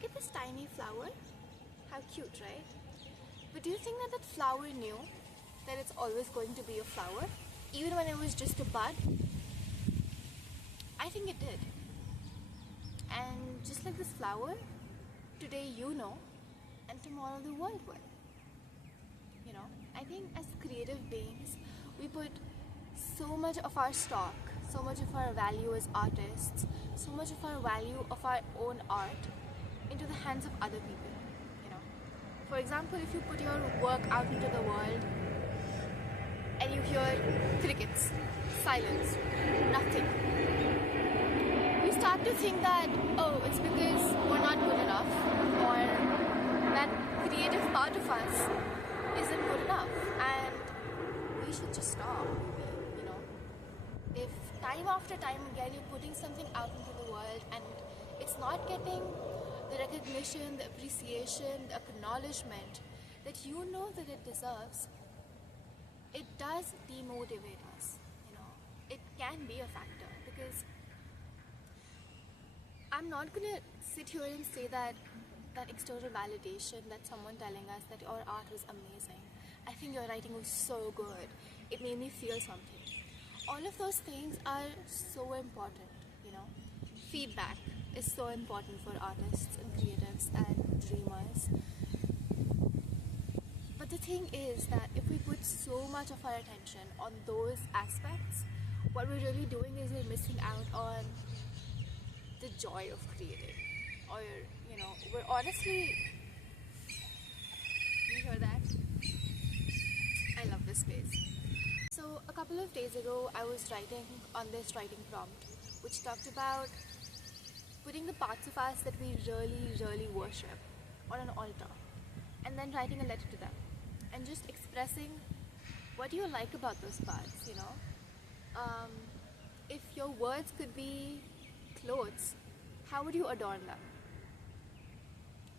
look at this tiny flower. How cute, right? But do you think that that flower knew that it's always going to be a flower, even when it was just a bud? I think it did. And just like this flower, today you know, and tomorrow the world will. You know, I think as creative beings, we put so much of our stock, so much of our value as artists, so much of our value of our own art into the hands of other people. You know, for example, if you put your work out into the world and you hear crickets, silence, nothing, we start to think that, oh, it's because we're not good enough, or that creative part of us isn't good enough, and we should just stop. You know, if time after time again you're putting something out into the world and it's not getting the recognition, the appreciation, the acknowledgement that you know that it deserves, it does demotivate us. You know, it can be a factor, because I'm not gonna sit here and say that external validation, that someone telling us that your art was amazing, I think your writing was so good, it made me feel something. All of those things are so important, you know. Feedback is so important for artists and creatives and dreamers. But the thing is that if we put so much of our attention on those aspects, what we're really doing is we're missing out on the joy of creating. Or, you know, we're honestly, you hear that? I love this space. So a couple of days ago I was writing on this writing prompt which talked about putting the parts of us that we really worship on an altar, and then writing a letter to them and just expressing what you like about those parts, you know. If your words could be clothes, how would you adorn them?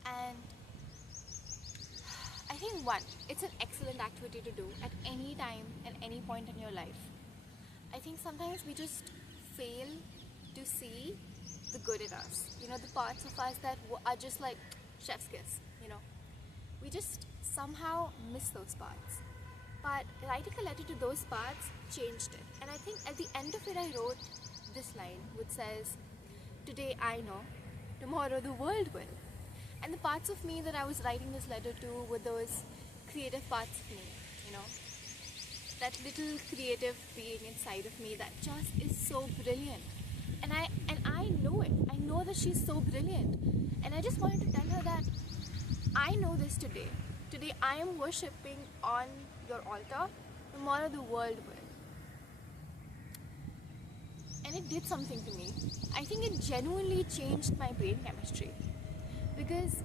And I think one, it's an excellent activity to do at any time and any point in your life. I think sometimes we just fail to see the good in us, you know, the parts of us that are just like chef's kiss, you know. We just somehow miss those parts. But writing a letter to those parts changed it. And I think at the end of it I wrote this line which says, today I know, tomorrow the world will. And the parts of me that I was writing this letter to were those creative parts of me, you know. That little creative being inside of me that just is so brilliant. And I know it. I know that she's so brilliant. And I just wanted to tell her that I know this today. Today I am worshipping on your altar. Tomorrow the world will. And it did something to me. I think it genuinely changed my brain chemistry. Because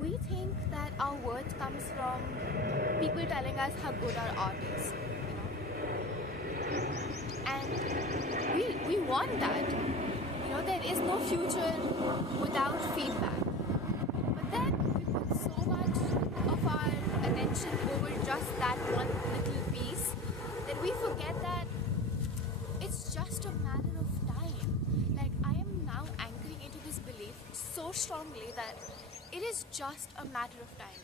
we think that our worth comes from people telling us how good our art is, you know. And we want that. You know, there is no future without feedback. But then we put so much of our attention over just that one little piece that we forget that it's just a matter of time. Like, I am now anchoring into this belief so strongly that it is just a matter of time.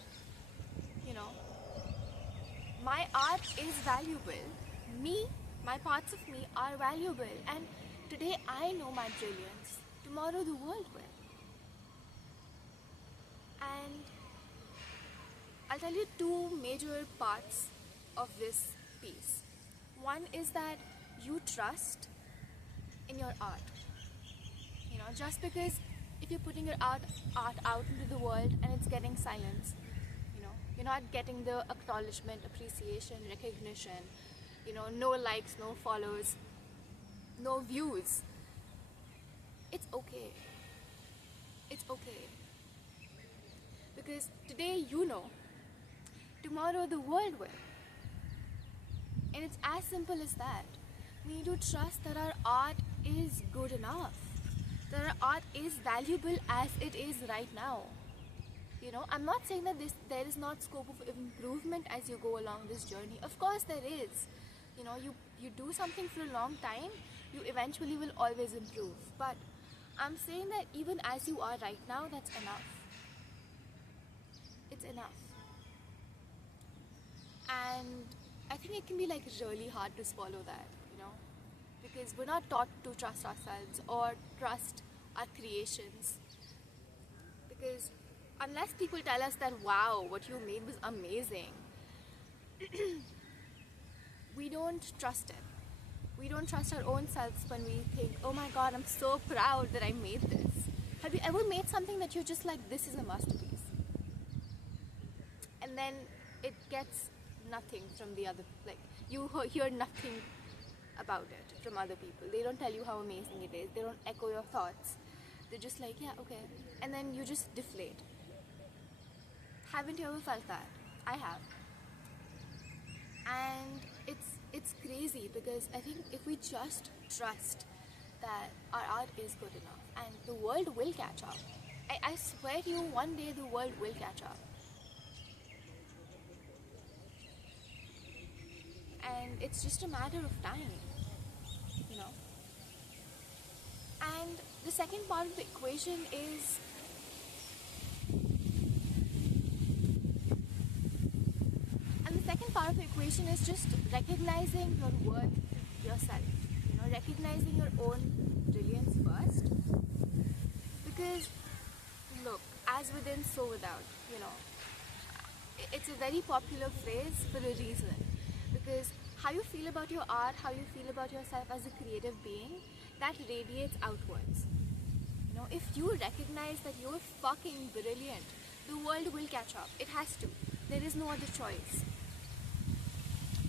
You know, my art is valuable. My parts of me are valuable. And today I know my brilliance. Tomorrow the world will. And I'll tell you two major parts of this piece. One is that you trust in your art. You know, just because if you're putting your art out into the world and it's getting silence, you know, you're not getting the acknowledgement, appreciation, recognition, you know, no likes, no follows, no views. It's okay. It's okay. Because today you know, tomorrow the world will. And it's as simple as that. We need to trust that our art is good enough. That our art is valuable as it is right now. You know, I'm not saying that there is not scope of improvement as you go along this journey. Of course there is. You do something for a long time, you eventually will always improve. But I'm saying that even as you are right now, that's enough. It's enough. And I think it can be like really hard to swallow that, you know, because we're not taught to trust ourselves or trust our creations. Because unless people tell us that, wow, what you made was amazing, we don't trust it. We don't trust our own selves when we think, oh my god, I'm so proud that I made this. Have you ever made something that you're just like, this is a masterpiece? And then it gets nothing from the other, like, you hear nothing about it from other people. They don't tell you how amazing it is. They don't echo your thoughts. They're just like, yeah, okay. And then you just deflate. Haven't you ever felt that? I have. And it's crazy because I think if we just trust that our art is good enough and the world will catch up. I swear to you, one day the world will catch up. And it's just a matter of time, you know. And the second part of the equation is just recognizing your worth yourself, you know, recognizing your own brilliance first. Because look, as within, so without, you know. It's a very popular phrase for a reason. Because how you feel about your art, how you feel about yourself as a creative being, that radiates outwards. You know, if you recognize that you're fucking brilliant, the world will catch up. It has to. There is no other choice.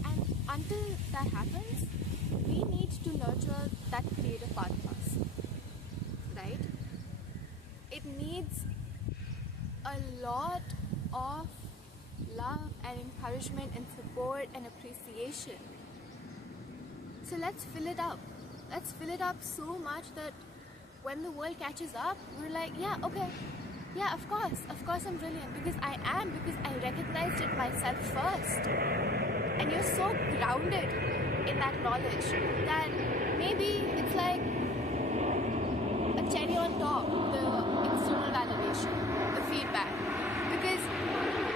And until that happens, we need to nurture that creative part of us. Right? It needs a lot of love and encouragement and support and appreciation. So let's fill it up. Let's fill it up so much that when the world catches up, we're like, yeah, okay, yeah, of course I'm brilliant because I am, because I recognized it myself first. And you're so grounded in that knowledge that maybe it's like a cherry on top, the external validation, the feedback, because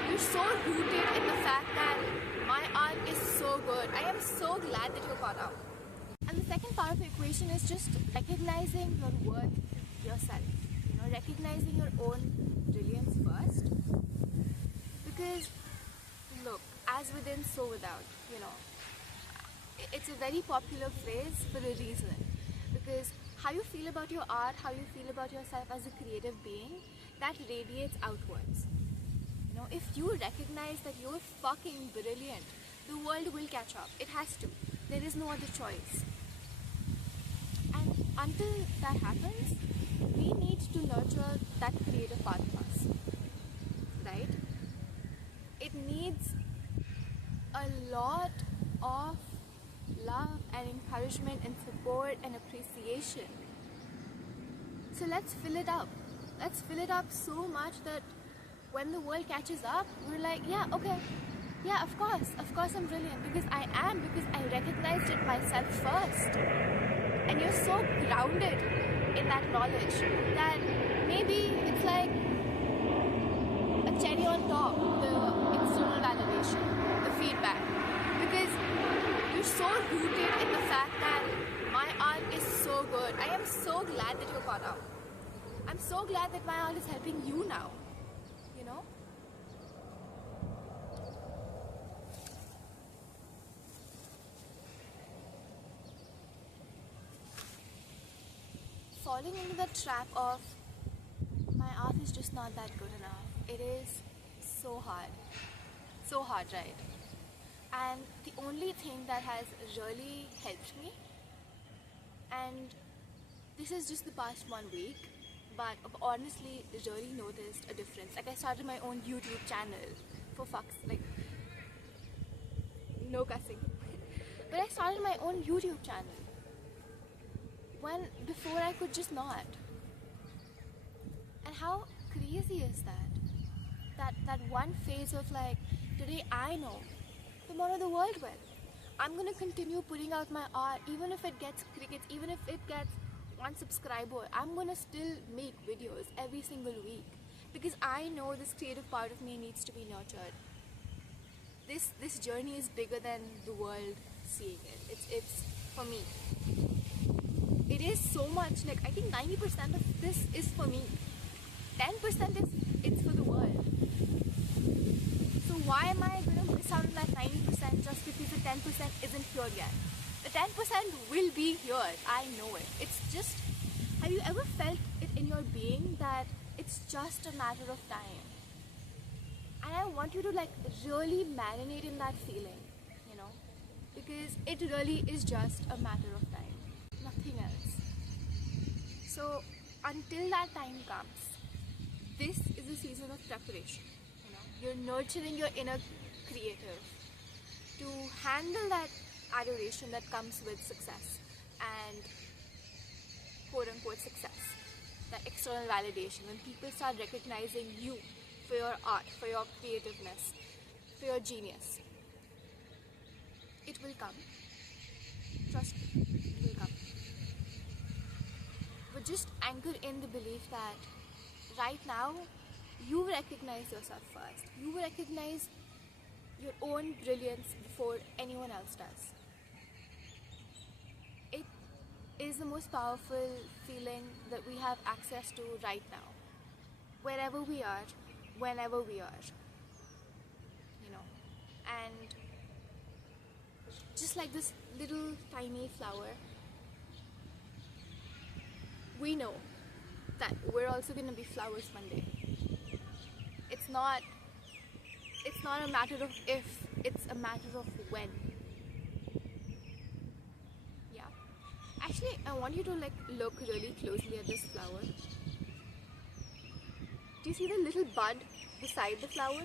you're so rooted in the fact that my art is so good. I am so glad that you're caught up. And the second part of the equation is just recognizing your worth yourself, you know, recognizing your own brilliance first. Because look, as within, so without, you know. It's a very popular phrase for a reason. Because how you feel about your art, how you feel about yourself as a creative being, that radiates outwards. You know, if you recognize that you're fucking brilliant, the world will catch up. It has to. There is no other choice. And until that happens, we need to nurture that creative part of us. Right? It needs a lot of love and encouragement and support and appreciation. So let's fill it up. Let's fill it up so much that when the world catches up, we're like, yeah, okay, yeah, of course I'm brilliant because I am, because I recognized it myself first. And you're so grounded in that knowledge that maybe it's like a cherry on top, the external validation, the feedback, because you're so rooted in the fact that my art is so good. I am so glad that you're caught up. I'm so glad that my art is helping you now, you know. Falling into the trap of my art is just not that good enough. It is so hard, right? And the only thing that has really helped me, and this is just the past 1 week, but I've honestly really noticed a difference. Like, I started my own YouTube channel, for fuck's, like, no cussing. But I started my own YouTube channel when before I could just not. And how crazy is that? That one phase of like, today I know, tomorrow the world will. I'm gonna continue putting out my art, even if it gets crickets, even if it gets unsubscriber, I'm gonna still make videos every single week because I know this creative part of me needs to be nurtured. This journey is bigger than the world seeing it. It's for me. It is so much, like I think 90% of this is for me. 10% is it's for the world. So why am I gonna miss out on that 90% just because the 10% isn't here yet? The 10% will be here. I know it. It's just, have you ever felt it in your being that it's just a matter of time? And I want you to like really marinate in that feeling, you know, because it really is just a matter of time, nothing else. So until that time comes, this is a season of preparation. You know, you're nurturing your inner creative to handle that adoration that comes with success and quote unquote success, that external validation. When people start recognizing you for your art, for your creativeness, for your genius, it will come. Trust me, it will come. But just anchor in the belief that right now you recognize yourself first. You recognize your own brilliance before anyone else does. It is the most powerful feeling that we have access to right now. Wherever we are, whenever we are. You know. And just like this little tiny flower, we know that we're also going to be flowers one day. It's not a matter of if, it's a matter of when. Yeah. Actually, I want you to like look really closely at this flower. Do you see the little bud beside the flower?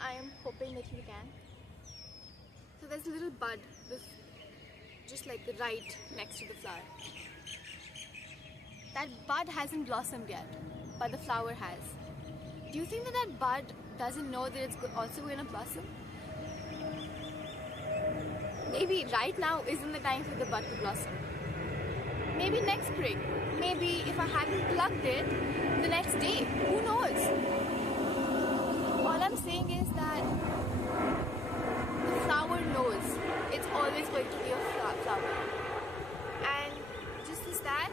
I am hoping that you can. So there's a little bud just like right next to the flower. That bud hasn't blossomed yet, but the flower has. Do you think that that bud doesn't know that it's also going to blossom? Maybe right now isn't the time for the bud to blossom. Maybe next spring. Maybe if I hadn't plugged it the next day. Who knows? All I'm saying is that the flower knows it's always going to be a flower. And just as that,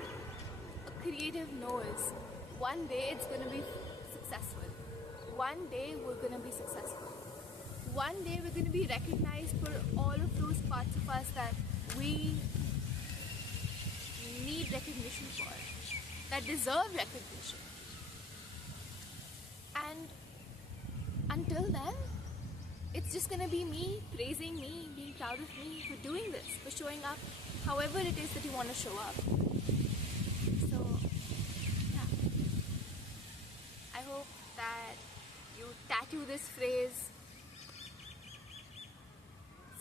a creative knows one day it's going to be successful. One day we're going to be successful. One day we're going to be recognized for all of those parts of us that we need recognition for, that deserve recognition. And until then, it's just going to be me praising me, being proud of me for doing this, for showing up however it is that you want to show up. So, yeah. I hope that you tattoo this phrase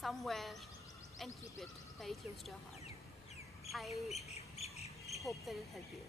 somewhere and keep it very close to your heart. I hope that it'll help you.